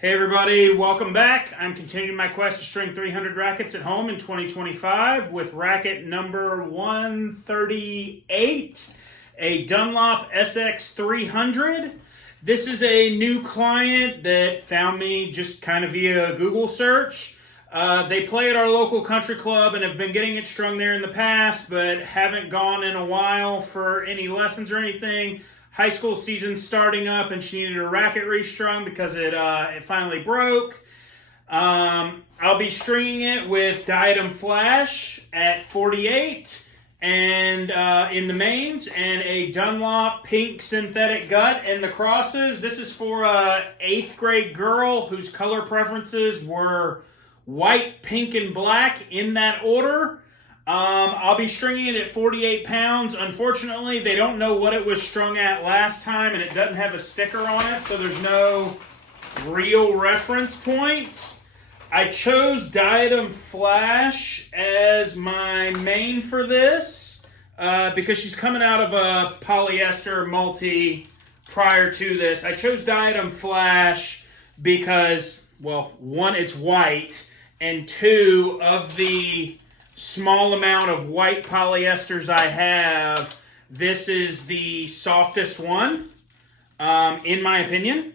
Hey everybody, welcome back. I'm continuing my quest to string 300 rackets at home in 2025 with racket number 138, a Dunlop SX 300. This is a new client that found me just kind of via Google search. They play at our local country club and have been getting it strung there in the past, but haven't gone in a while for any lessons or anything. High school season's starting up and she needed her racket restrung because it finally broke. I'll be stringing it with Diadem Flash at 48 and in the mains, and a Dunlop pink synthetic gut in the crosses. This is for a 8th grade girl whose color preferences were white, pink, and black in that order. I'll be stringing it at 48 pounds. Unfortunately, they don't know what it was strung at last time, and it doesn't have a sticker on it, so there's no real reference point. I chose Diadem Flash as my main for this because she's coming out of a polyester multi prior to this. I chose Diadem Flash because, well, one, it's white, and two, of the small amount of white polyesters I have, this is the softest one, in my opinion.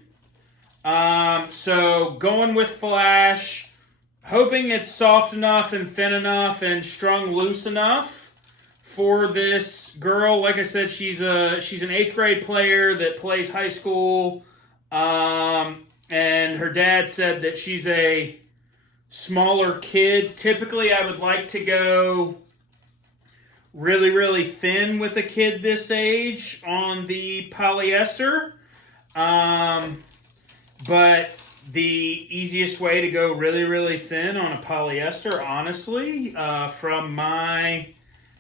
So going with Flash, hoping it's soft enough and thin enough and strung loose enough for this girl. Like I said, she's an 8th grade player that plays high school, and her dad said that she's a smaller kid. Typically, I would like to go really, really thin with a kid this age on the polyester. But the easiest way to go really, really thin on a polyester, honestly, from my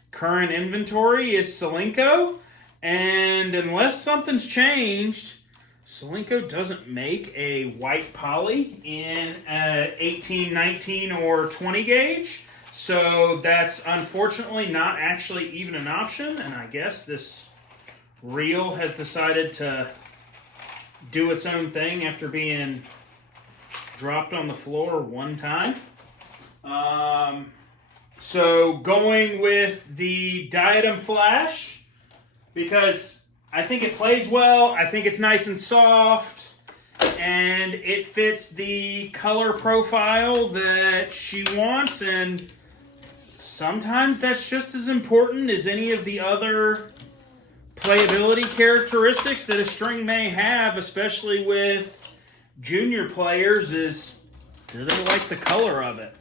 current inventory is Solinco. And unless something's changed, Solinco doesn't make a white poly in 18, 19, or 20 gauge. So that's unfortunately not actually even an option. And I guess this reel has decided to do its own thing after being dropped on the floor one time. So going with the Diadem Flash because I think it plays well, I think it's nice and soft, and it fits the color profile that she wants, and sometimes that's just as important as any of the other playability characteristics that a string may have, especially with junior players, is do they like the color of it?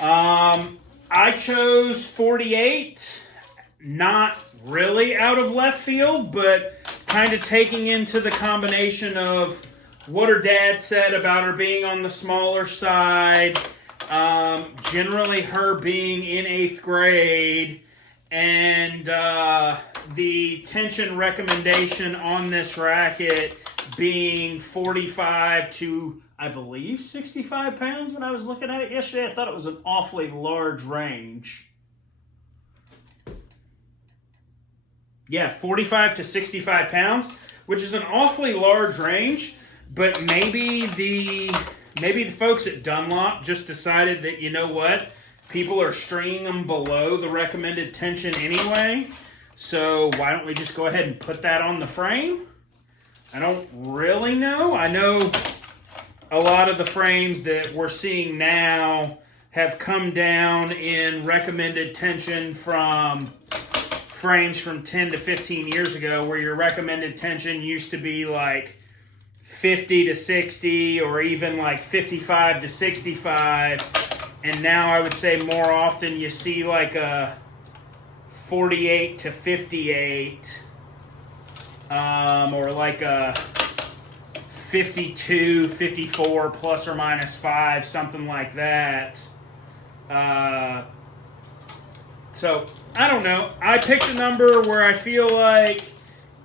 I chose 48, not really out of left field, but kind of taking into the combination of what her dad said about her being on the smaller side, generally her being in 8th grade, and the tension recommendation on this racket being 45 to, I believe, 65 pounds. When I was looking at it yesterday, I thought it was an awfully large range. Yeah, 45 to 65 pounds, which is an awfully large range, but maybe the folks at Dunlop just decided that, you know what, people are stringing them below the recommended tension anyway, so why don't we just go ahead and put that on the frame? I don't really know. I know a lot of the frames that we're seeing now have come down in recommended tension from frames from 10 to 15 years ago, where your recommended tension used to be like 50 to 60 or even like 55 to 65, and now I would say more often you see like a 48 to 58 or like a 52, 54 plus or minus 5, something like that. So I don't know. I picked a number where I feel like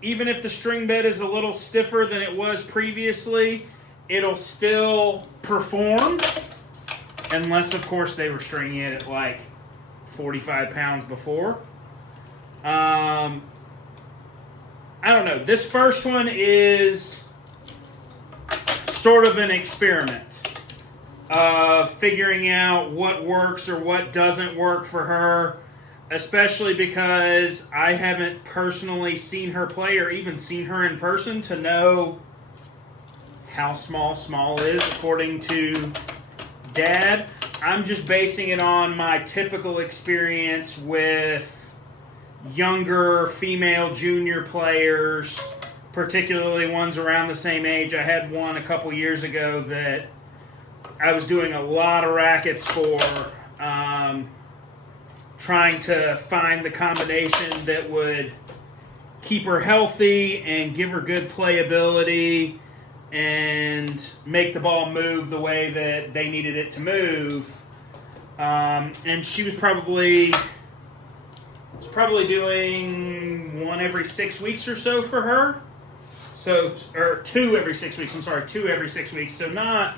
even if the string bed is a little stiffer than it was previously, it'll still perform. Unless, of course, they were stringing it at like 45 pounds before. I don't know. This first one is sort of an experiment of figuring out what works or what doesn't work for her, especially because I haven't personally seen her play or even seen her in person to know how small is according to Dad. I'm just basing it on my typical experience with younger female junior players, particularly ones around the same age. I had one a couple years ago that I was doing a lot of rackets for, trying to find the combination that would keep her healthy and give her good playability and make the ball move the way that they needed it to move. And she was probably doing one every 6 weeks or so for her. Or 2 every 6 weeks. I'm sorry, 2 every 6 weeks. So not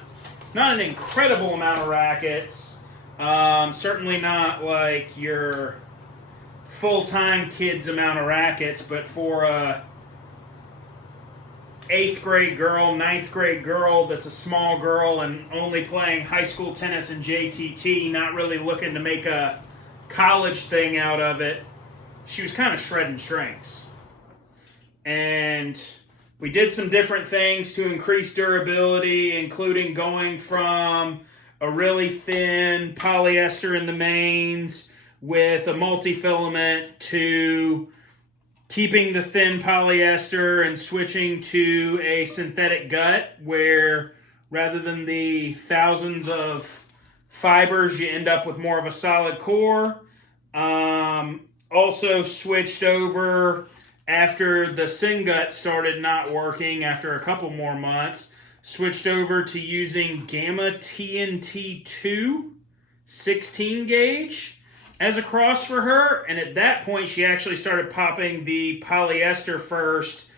an incredible amount of rackets. Certainly not like your full-time kids amount of rackets, but for a 8th grade girl, 9th grade girl that's a small girl and only playing high school tennis and JTT, not really looking to make a college thing out of it, she was kind of shredding strings. And we did some different things to increase durability, including going from a really thin polyester in the mains with a multi-filament to keeping the thin polyester and switching to a synthetic gut where rather than the thousands of fibers, you end up with more of a solid core. Also switched over after the Syn Gut started not working after a couple more months. Switched over to using Gamma TNT2 16 gauge as a cross for her. And at that point, she actually started popping the polyester first.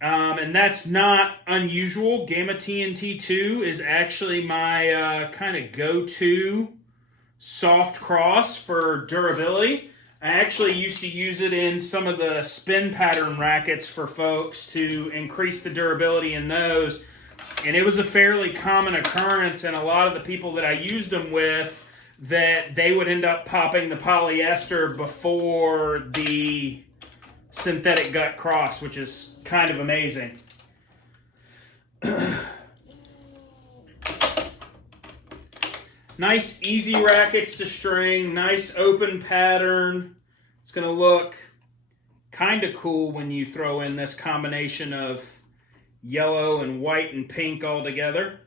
And that's not unusual. Gamma TNT2 is actually my kind of go-to soft cross for durability. I actually used to use it in some of the spin pattern rackets for folks to increase the durability in those. And it was a fairly common occurrence in a lot of the people that I used them with that they would end up popping the polyester before the synthetic gut cross, which is kind of amazing. Nice, easy rackets to string, nice open pattern. It's going to look kind of cool when you throw in this combination of yellow and white and pink all together.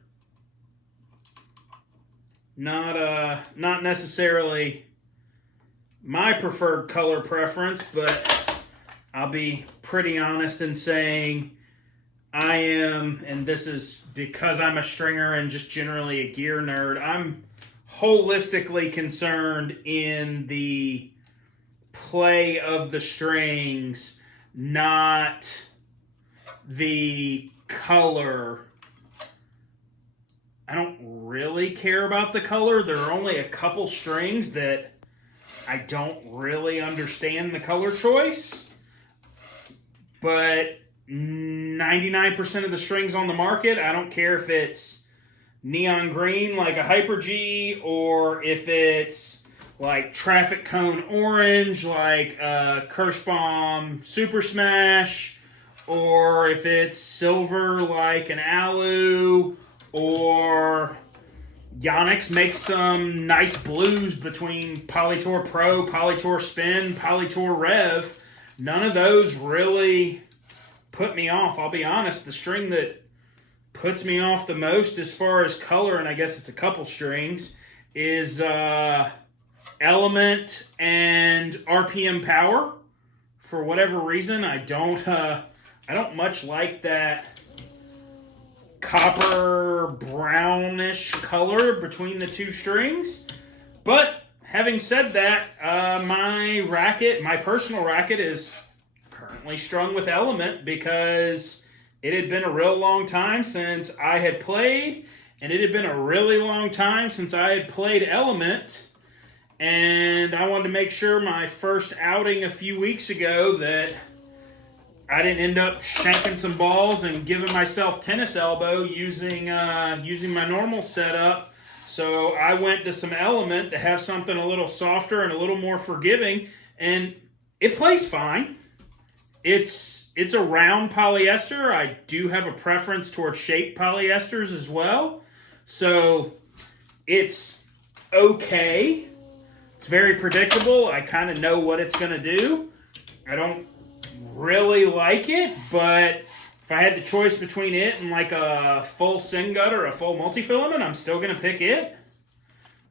Not necessarily my preferred color preference, but I'll be pretty honest in saying I am, and this is because I'm a stringer and just generally a gear nerd, I'm holistically concerned in the play of the strings, not the color. I don't really care about the color. There are only a couple strings that I don't really understand the color choice. But 99% of the strings on the market, I don't care if it's neon green like a Hyper G or if it's like traffic cone orange like a Kirschbaum Super Smash, or if it's silver like an Alu, or Yonex makes some nice blues between Polytour Pro, Polytour Spin, Polytour Rev. None of those really put me off. I'll be honest, the string that puts me off the most as far as color, and I guess it's a couple strings, is Element and RPM Power. For whatever reason, I don't much like that copper brownish color between the two strings. But having said that, my personal racket is currently strung with Element because it had been a real long time since I had played, and it had been a really long time since I had played Element. And I wanted to make sure my first outing a few weeks ago that I didn't end up shanking some balls and giving myself tennis elbow using my normal setup. So I went to some Element to have something a little softer and a little more forgiving, and it plays fine. It's a round polyester. I do have a preference toward shaped polyesters as well. So it's okay. It's very predictable. I kind of know what it's going to do. I don't really like it, but if I had the choice between it and like a full Syn Gut or a full multifilament, I'm still going to pick it.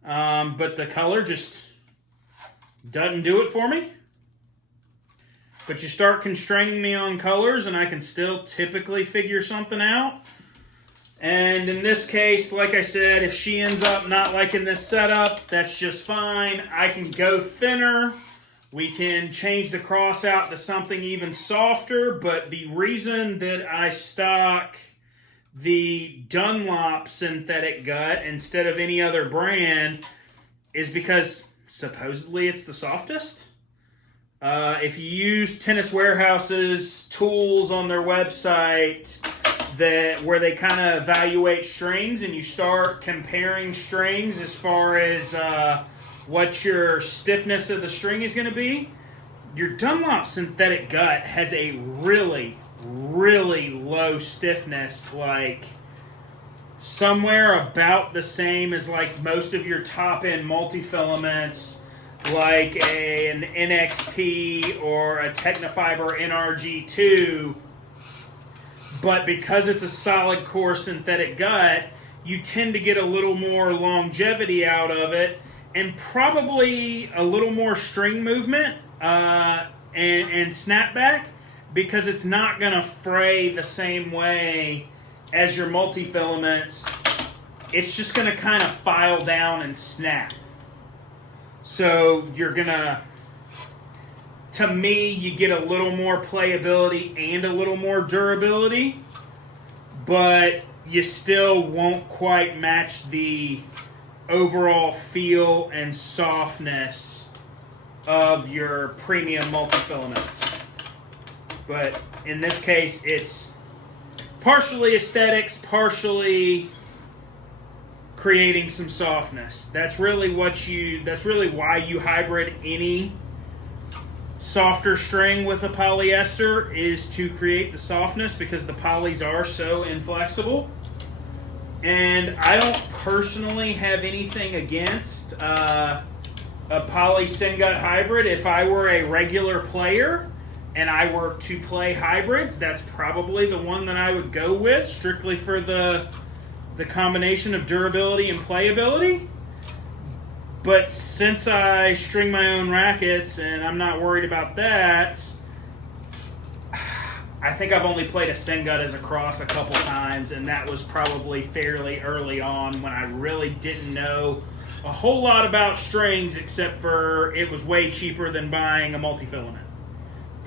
But the color just doesn't do it for me. But you start constraining me on colors and I can still typically figure something out. And in this case, like I said, if she ends up not liking this setup, that's just fine. I can go thinner. We can change the cross out to something even softer, but the reason that I stock the Dunlop Synthetic Gut instead of any other brand is because supposedly it's the softest. If you use Tennis Warehouse's tools on their website where they kind of evaluate strings and you start comparing strings as far as what your stiffness of the string is going to be, your Dunlop Synthetic Gut has a really, really low stiffness, like somewhere about the same as like most of your top-end multifilaments, like an NXT or a Technofiber NRG2. But because it's a solid core synthetic gut, you tend to get a little more longevity out of it and probably a little more string movement and snapback, because it's not going to fray the same way as your multifilaments. It's just going to kind of file down and snap. So you're going to me, you get a little more playability and a little more durability, but you still won't quite match the overall feel and softness of your premium multifilaments. But in this case, it's partially aesthetics, partially creating some softness. That's really why you hybrid any softer string with a polyester, is to create the softness, because the polys are so inflexible. And I don't personally have anything against a poly Syn Gut hybrid. If I were a regular player and I were to play hybrids, that's probably the one that I would go with, strictly for the combination of durability and playability. But since I string my own rackets and I'm not worried about that, I think I've only played a Syn Gut as a cross a couple times, and that was probably fairly early on when I really didn't know a whole lot about strings, except for it was way cheaper than buying a multifilament,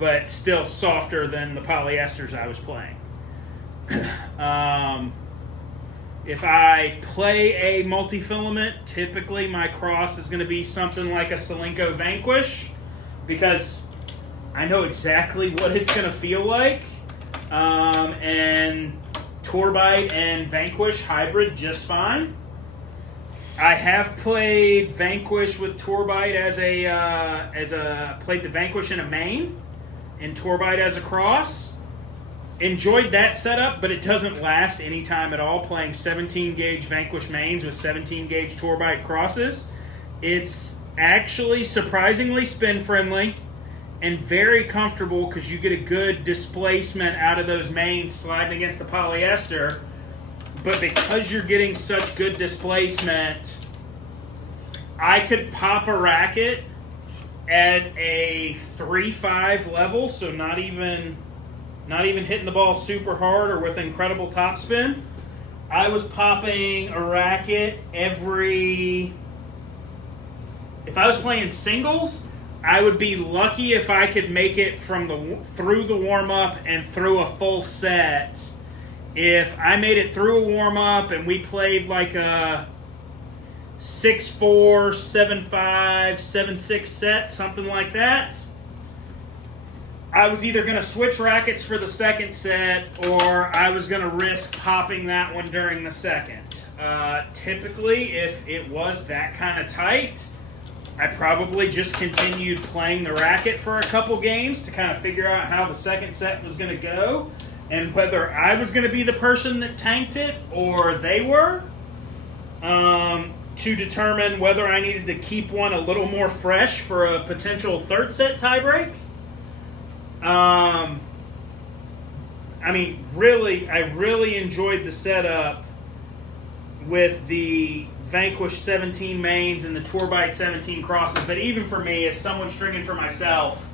but still softer than the polyesters I was playing. If I play a multifilament, typically my cross is going to be something like a Solinco Vanquish, because I know exactly what it's going to feel like. And Torbite and Vanquish hybrid just fine. I have played Vanquish with Torbite played the Vanquish in a main and Torbite as a cross. Enjoyed that setup, but it doesn't last any time at all, playing 17 gauge Vanquish mains with 17 gauge Torbite crosses. It's actually surprisingly spin friendly and very comfortable, because you get a good displacement out of those mains sliding against the polyester. But because you're getting such good displacement, I could pop a racket at a 3-5 level, so not even hitting the ball super hard or with incredible topspin. I was popping a racket if I was playing singles, I would be lucky if I could make it through the warm-up and through a full set. If I made it through a warm-up and we played like a 6-4, 7-5, 7-6 set, something like that, I was either going to switch rackets for the second set, or I was going to risk popping that one during the second. Typically, if it was that kind of tight, I probably just continued playing the racket for a couple games to kind of figure out how the second set was going to go, and whether I was going to be the person that tanked it or they were, to determine whether I needed to keep one a little more fresh for a potential third set tiebreak. I mean, I really enjoyed the setup with the Vanquish 17 mains and the Tourbite 17 crosses, but even for me, as someone stringing for myself,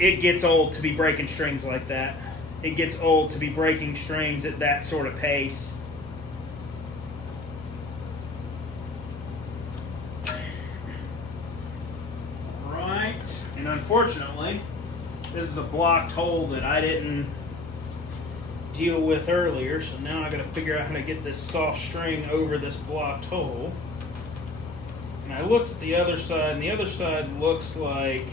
it gets old to be breaking strings like that. It gets old to be breaking strings at that sort of pace. Right, and unfortunately, this is a blocked hole that I didn't deal with earlier, so now I got to figure out how to get this soft string over this blocked hole. And I looked at the other side, and the other side looks like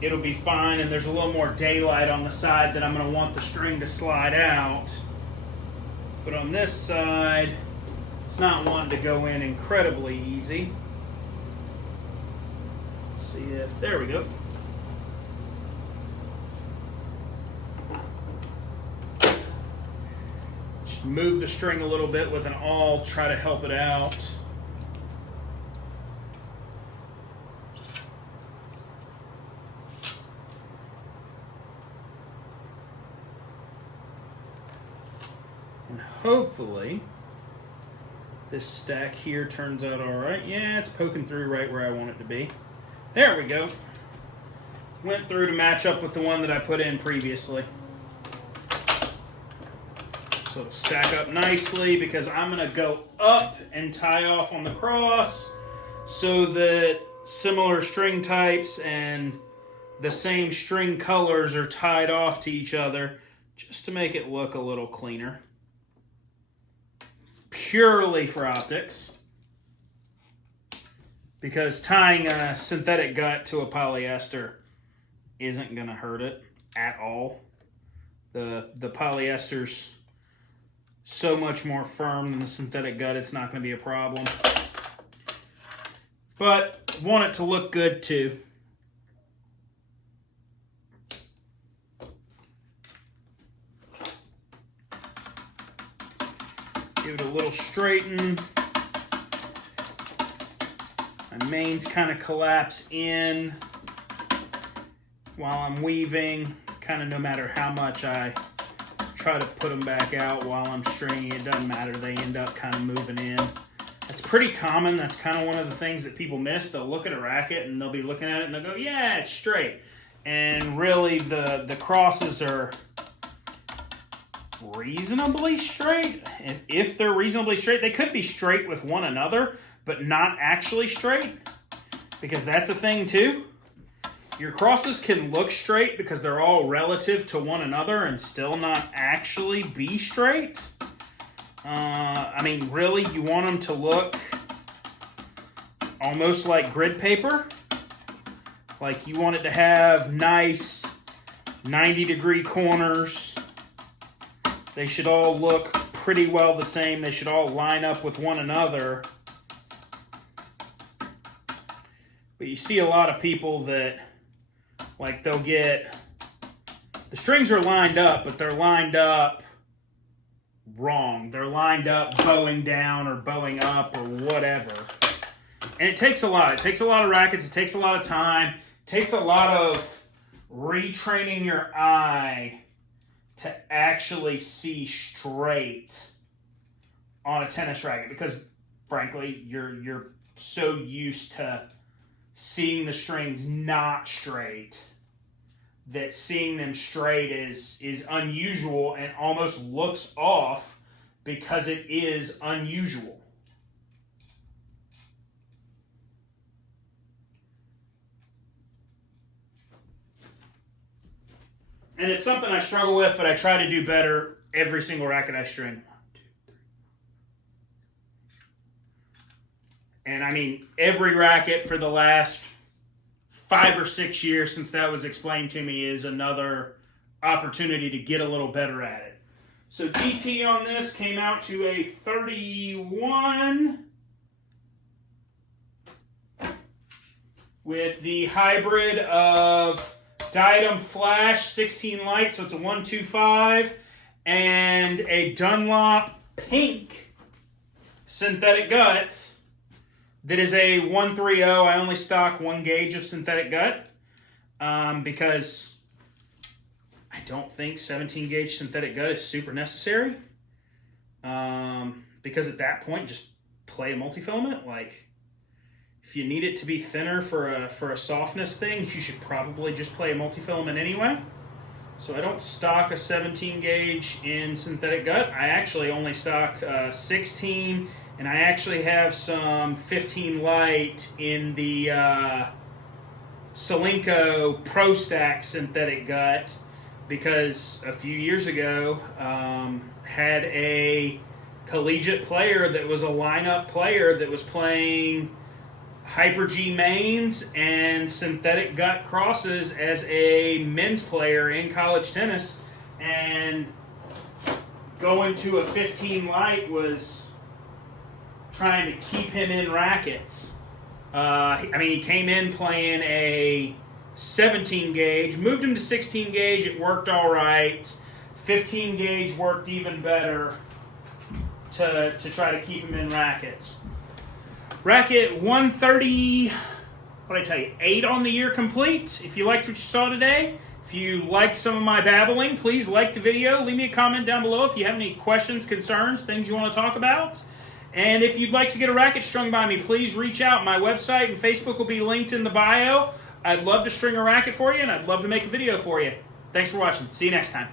it'll be fine, and there's a little more daylight on the side that I'm going to want the string to slide out. But on this side, it's not wanting to go in incredibly easy. Let's see if, there we go. Move the string a little bit with an awl, try to help it out. And hopefully this stack here turns out all right. Yeah, it's poking through right where I want it to be. There we go. Went through to match up with the one that I put in previously. So it'll stack up nicely because I'm going to go up and tie off on the cross so that similar string types and the same string colors are tied off to each other just to make it look a little cleaner. Purely for optics. Because tying a synthetic gut to a polyester isn't going to hurt it at all. The polyester's so much more firm than the synthetic gut, it's not going to be a problem. But want it to look good too. Give it a little straighten. My mains kind of collapse in while I'm weaving, kind of no matter how much I try to put them back out while I'm stringing. It doesn't matter, they end up kind of moving in. That's pretty common. That's kind of one of the things that people miss. They'll look at a racket and they'll be looking at it and they'll go, yeah, it's straight. And really the crosses are reasonably straight. And if they're reasonably straight, they could be straight with one another, but not actually straight, because that's a thing too. Your crosses can look straight because they're all relative to one another and still not actually be straight. I mean, really, you want them to look almost like grid paper. Like you want it to have nice 90-degree corners. They should all look pretty well the same. They should all line up with one another. But you see a lot of people that, like, they'll get, the strings are lined up, but they're lined up wrong. They're lined up bowing down or bowing up or whatever. And it takes a lot. It takes a lot of rackets. It takes a lot of time. It takes a lot of retraining your eye to actually see straight on a tennis racket, because frankly, you're so used to seeing the strings not straight that seeing them straight is unusual and almost looks off because it is unusual. And it's something I struggle with, but I try to do better every single racket I string. And I mean, every racket for the last 5 or 6 years since that was explained to me is another opportunity to get a little better at it. So DT on this came out to a 31 with the hybrid of Diadem Flash 16 light, so it's a 125, and a Dunlop pink synthetic gut that is a 130. I only stock 1 gauge of synthetic gut because I don't think 17 gauge synthetic gut is super necessary. Because at that point, just play a multifilament. Like, if you need it to be thinner for a softness thing, you should probably just play a multifilament anyway. So I don't stock a 17 gauge in synthetic gut. I actually only stock 16, and I actually have some 15 light in the Solinco Pro Stack synthetic gut, because a few years ago had a collegiate player that was a lineup player that was playing Hyper G mains and synthetic gut crosses as a men's player in college tennis, and going to a 15 light was trying to keep him in rackets. I mean, he came in playing a 17 gauge, moved him to 16 gauge, it worked all right. 15 gauge worked even better to try to keep him in rackets. Racket 130, what did I tell you, 8 on the year complete. If you liked what you saw today, if you liked some of my babbling, please like the video. Leave me a comment down below if you have any questions, concerns, things you want to talk about. And if you'd like to get a racket strung by me, please reach out. My website and Facebook will be linked in the bio. I'd love to string a racket for you, and I'd love to make a video for you. Thanks for watching. See you next time.